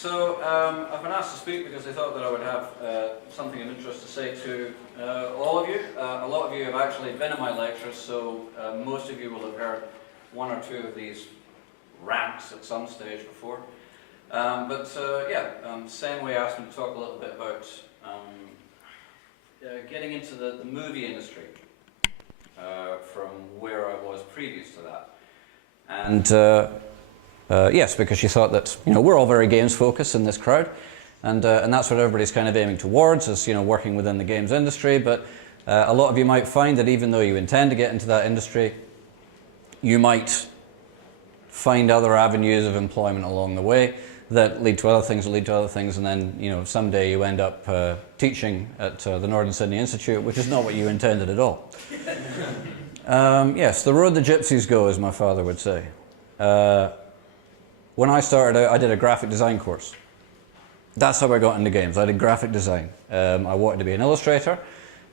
So I've been asked to speak because I thought that I would have something of interest to say to all of you. A lot of you have actually been in my lectures, so most of you will have heard one or two of these rants at some stage before. Senway asked me to talk a little bit about getting into the movie industry from where I was previous to that. And yes, because she thought that we're all very games focused in this crowd, and that's what everybody's kind of aiming towards, is working within the games industry. But a lot of you might find that even though you intend to get into that industry, you might find other avenues of employment along the way that lead to other things, and then someday you end up teaching at the Northern Sydney Institute, which is not what you intended at all. Yes, the road the gypsies go, as my father would say. When I started out, I did a graphic design course. That's how I got into games. I did graphic design. I wanted to be an illustrator,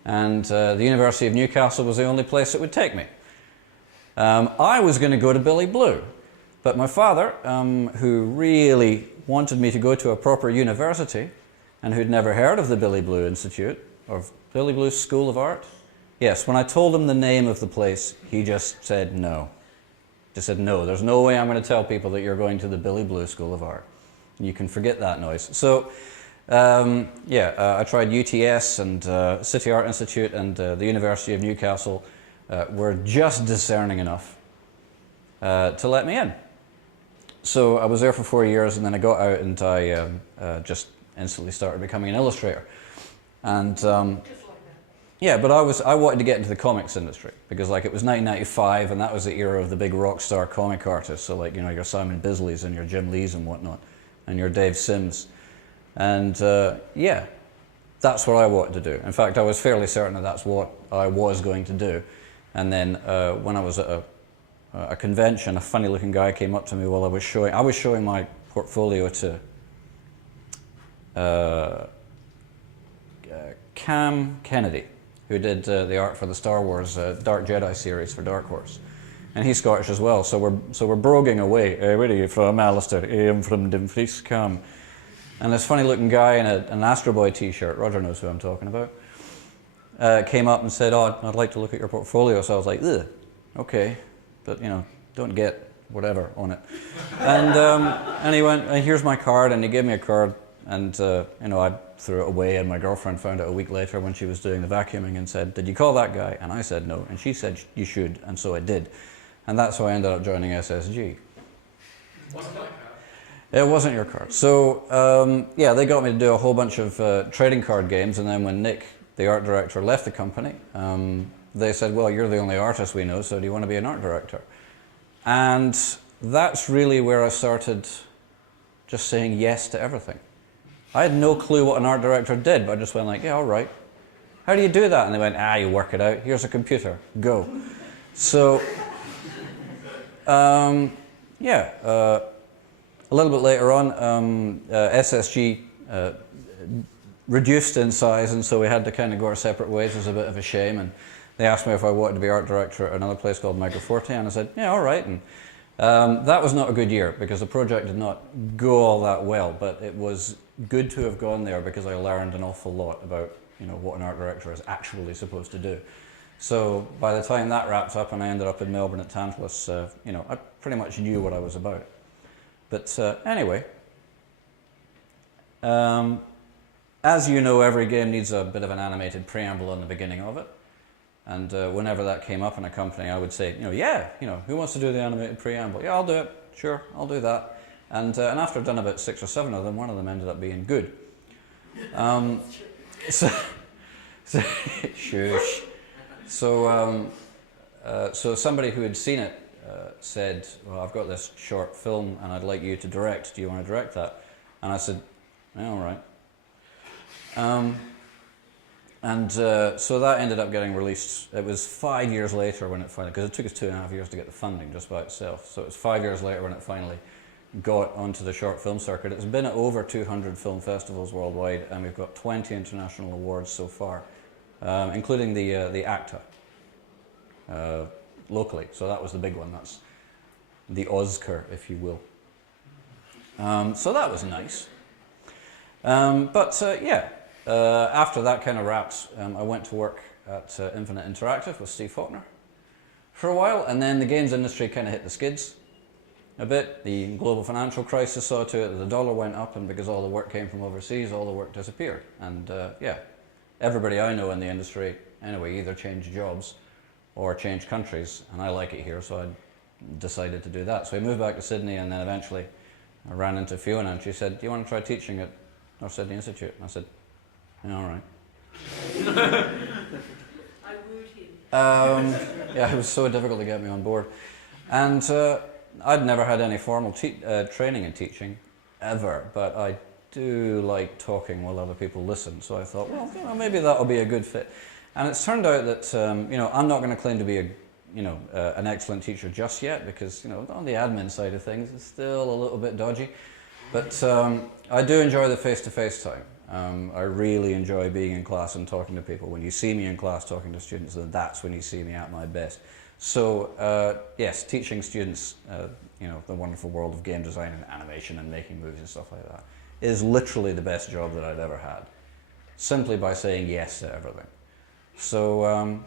and the University of Newcastle was the only place that would take me. I was going to go to Billy Blue, but my father, who really wanted me to go to a proper university, and who'd never heard of the Billy Blue Institute, or Billy Blue School of Art, yes, when I told him the name of the place, he just said no. Just said, no, there's no way I'm going to tell people that you're going to the Billy Blue School of Art. You can forget that noise. So, I tried UTS and City Art Institute, and the University of Newcastle were just discerning enough to let me in. So I was there for 4 years, and then I got out, and I just instantly started becoming an illustrator. And yeah, but I wanted to get into the comics industry because, it was 1995, and that was the era of the big rock star comic artists. So, your Simon Bisleys and your Jim Lees and whatnot, and your Dave Sims. And yeah, that's what I wanted to do. In fact, I was fairly certain that that's what I was going to do. And then when I was at a convention, a funny-looking guy came up to me while I was showing my portfolio to Cam Kennedy, who did the art for the Star Wars Dark Jedi series for Dark Horse. And he's Scottish as well, so we're broguing away. Where are you from, Alistair? I'm from Dumfries, Cam. And this funny-looking guy in an Astro Boy t-shirt, Roger knows who I'm talking about, came up and said, "Oh, I'd like to look at your portfolio." So I was like, ugh, okay, but don't get whatever on it. And he went, "Here's my card," and he gave me a card, and I threw it away, and my girlfriend found it a week later when she was doing the vacuuming and said, "Did you call that guy?" And I said no, and she said, "You should," and so I did. And that's how I ended up joining SSG. It wasn't your card. So yeah, they got me to do a whole bunch of trading card games, and then when Nick, the art director, left the company, they said, "Well, you're the only artist we know, so do you want to be an art director?" And that's really where I started just saying yes to everything. I had no clue what an art director did, but I just went yeah, all right. How do you do that? And they went, you work it out. Here's a computer. Go. So, yeah. A little bit later on, SSG reduced in size, and so we had to kind of go our separate ways. It was a bit of a shame, and they asked me if I wanted to be art director at another place called Microforte, and I said, yeah, all right. And that was not a good year because the project did not go all that well, but it was good to have gone there because I learned an awful lot about what an art director is actually supposed to do. So by the time that wrapped up and I ended up in Melbourne at Tantalus, I pretty much knew what I was about. But anyway, as you know, every game needs a bit of an animated preamble in the beginning of it. And whenever that came up in a company, I would say, yeah, who wants to do the animated preamble? Yeah, I'll do it. Sure, I'll do that. And after I'd done about 6 or 7 of them, one of them ended up being good. Shush. So somebody who had seen it said, well, I've got this short film and I'd like you to direct. Do you want to direct that? And I said, yeah, all right. So that ended up getting released. It was 5 years later when it finally, because it took us 2.5 years to get the funding just by itself. So it was 5 years later when it finally got onto the short film circuit. It's been at over 200 film festivals worldwide, and we've got 20 international awards so far, including the ACTA locally. So that was the big one. That's the Oscar, if you will. So that was nice. After that kind of wraps, I went to work at Infinite Interactive with Steve Faulkner for a while, and then the games industry kind of hit the skids a bit. The global financial crisis saw to it that the dollar went up, and because all the work came from overseas, all the work disappeared. And everybody I know in the industry, anyway, either changed jobs or changed countries, and I like it here, so I decided to do that. So I moved back to Sydney, and then eventually I ran into Fiona, and she said, "Do you want to try teaching at North Sydney Institute?" And I said, "Yeah, all right." I wooed him. It was so difficult to get me on board. And I'd never had any formal training in teaching, ever, but I do like talking while other people listen. So I thought, well, maybe that'll be a good fit. And it's turned out that, I'm not going to claim to be an excellent teacher just yet, because, on the admin side of things, it's still a little bit dodgy. But I do enjoy the face-to-face time. I really enjoy being in class and talking to people. When you see me in class talking to students, then that's when you see me at my best. So, yes, teaching students, the wonderful world of game design and animation and making movies and stuff like that is literally the best job that I've ever had, simply by saying yes to everything. So,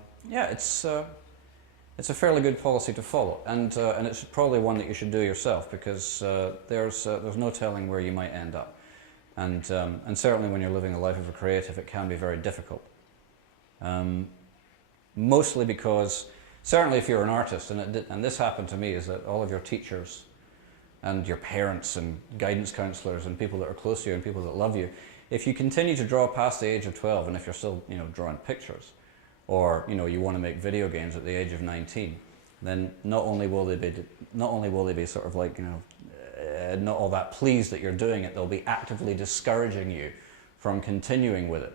it's a fairly good policy to follow, and it's probably one that you should do yourself, because there's no telling where you might end up, and certainly when you're living the life of a creative, it can be very difficult. Mostly because, certainly if you're an artist, and this happened to me, is that all of your teachers and your parents and guidance counselors and people that are close to you and people that love you, if you continue to draw past the age of 12, and if you're still drawing pictures, or you want to make video games at the age of 19, then not only will they be sort of like not all that pleased that you're doing it, they'll be actively discouraging you from continuing with it,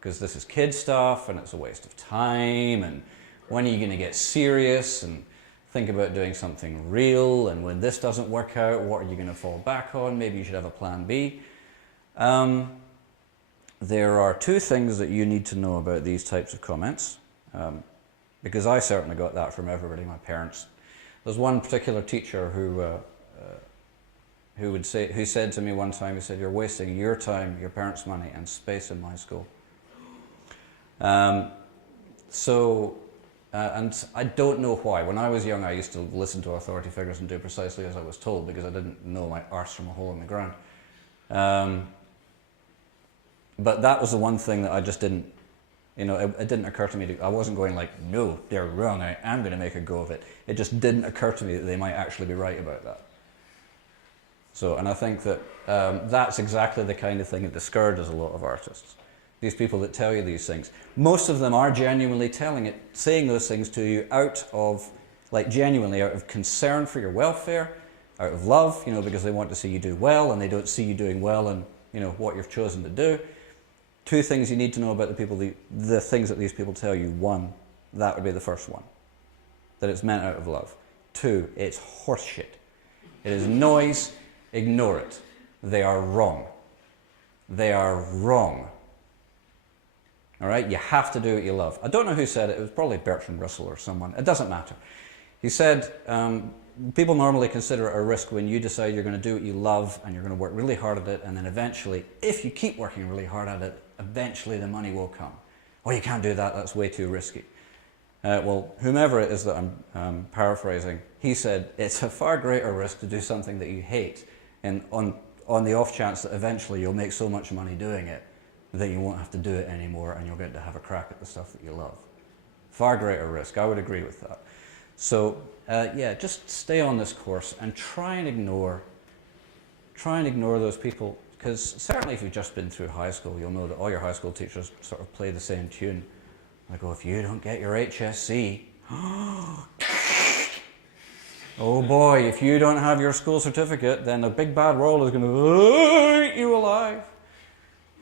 because this is kid stuff and it's a waste of time, and when are you going to get serious and think about doing something real, and when this doesn't work out, what are you going to fall back on? Maybe you should have a plan B. There are two things that you need to know about these types of comments, because I certainly got that from everybody, my parents. There's one particular teacher who said to me one time, he said, "You're wasting your time, your parents' money, and space in my school." And I don't know why. When I was young, I used to listen to authority figures and do precisely as I was told, because I didn't know my arse from a hole in the ground. But that was the one thing that I just didn't, it didn't occur to me. I wasn't going like, no, they're wrong, I am going to make a go of it. It just didn't occur to me that they might actually be right about that. So, and I think that that's exactly the kind of thing that discourages a lot of artists. These people that tell you these things. Most of them are genuinely saying those things to you genuinely out of concern for your welfare, out of love, because they want to see you do well, and they don't see you doing well in, what you've chosen to do. Two things you need to know about the things that these people tell you. One, that would be the first one, that it's meant out of love. Two, it's horseshit. It is noise. Ignore it. They are wrong. They are wrong. All right? You have to do what you love. I don't know who said it. It was probably Bertrand Russell or someone. It doesn't matter. He said, people normally consider it a risk when you decide you're going to do what you love and you're going to work really hard at it, and then eventually, if you keep working really hard at it, eventually the money will come. Oh, you can't do that. That's way too risky. Well, whomever it is that I'm paraphrasing, he said, it's a far greater risk to do something that you hate, and on the off chance that eventually you'll make so much money doing it that you won't have to do it anymore, and you'll get to have a crack at the stuff that you love. Far greater risk. I would agree with that. So, just stay on this course and try and ignore those people, because certainly if you've just been through high school, you'll know that all your high school teachers sort of play the same tune. Like, oh, if you don't get your HSC, oh boy, if you don't have your school certificate, then the big bad world is going to eat you alive.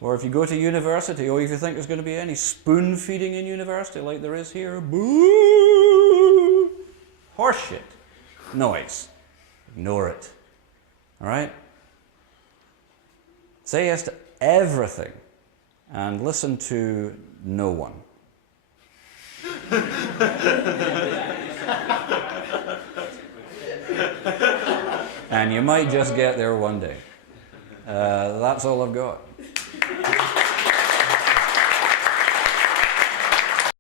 Or if you go to university, or if you think there's going to be any spoon feeding in university like there is here, boo! Horseshit. Noise. Ignore it. All right? Say yes to everything and listen to no one. And you might just get there one day. That's all I've got.